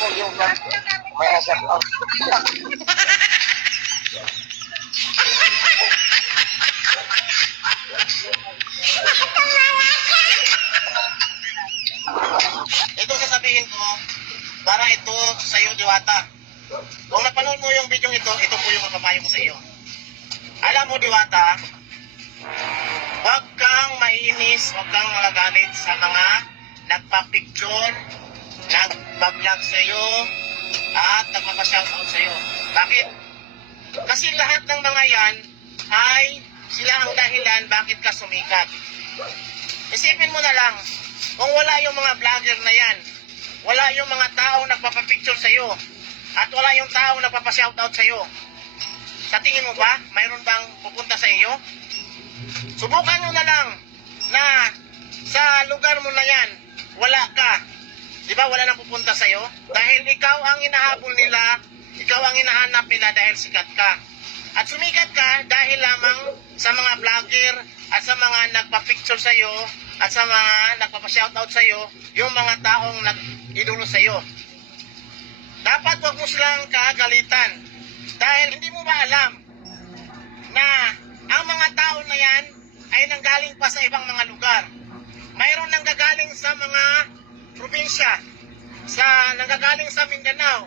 ako yung may asap out. Ito sasabihin ko, para ito sa iyo, Diwata. Kung napanood mo yung video ito, ito po yung mapapayo ko sa iyo. Alam mo, Diwata, huwag kang mainis, huwag kang malagalit sa mga nagpa-picture, nagpa-vlog sa iyo, at nagpapa-shoutout sa iyo. Bakit? Kasi lahat ng mga yan ay sila ang dahilan bakit ka sumikat. Isipin mo na lang, kung wala yung mga vlogger na yan, wala yung mga taong nagpapapicture sa iyo, at wala yung taong nagpapa-shoutout sa iyo, sa tingin mo ba, mayroon bang pupunta sa iyo? Subukan nyo na lang na sa lugar mo na yan, wala ka. Di ba wala nang pupunta sa iyo? Dahil ikaw ang hinahabol nila, ikaw ang hinahanap nila dahil sikat ka. At sumikat ka dahil lamang sa mga vlogger at sa mga nagpa-picture sa iyo at sa mga nagpapa-shoutout sa iyo, yung mga taong nag-idolo sa iyo. Dapat wag mo silang kagalitan dahil hindi mo ba alam na ang mga tao na yan ay nanggaling pa sa ibang mga lugar. Mayroon nanggagaling sa mga probinsya, nanggagaling sa Mindanao,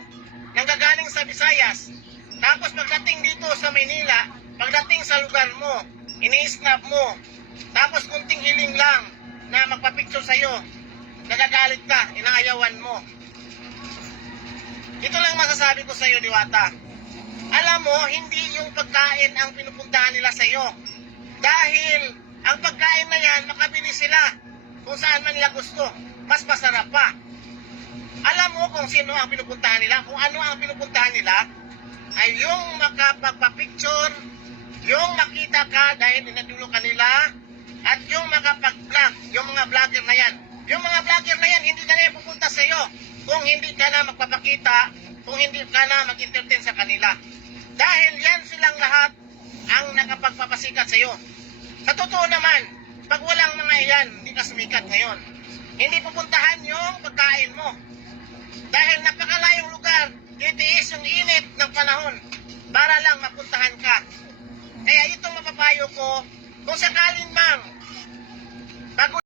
nanggagaling sa Visayas. Tapos pagdating dito sa Maynila, pagdating sa lugar mo, ini-snap mo. Tapos kunting hiling lang na magpa-picture sa'yo, nagagalit ka, inaayawan mo. Ito lang masasabi ko sa'yo, Diwata. Alam mo, hindi yung pagkain ang pinupuntahan nila sa'yo. Dahil ang pagkain na yan, makabili sila kung saan man nila gusto. Mas masarap pa. Alam mo kung sino ang pinupuntahan nila, kung ano ang pinupuntahan nila, ay yung makapagpa-picture, yung makita ka dahil inadulo ka nila, at yung makapag-vlog, yung mga vlogger na yan. Yung mga vlogger na yan, hindi na yan pupunta sa iyo kung hindi ka na magpapakita, kung hindi ka na mag-entertain sa kanila. Dahil yan silang lahat ang nakapagpapasikat sa iyo. Sa totoo naman, pag walang mga yan, hindi ka sumikat ngayon. Hindi pupuntahan yung pagkain mo. Dahil napakalayong lugar, titiis yung init ng panahon para lang mapuntahan ka. Kaya itong mapapayo ko, kung sakalin mang bago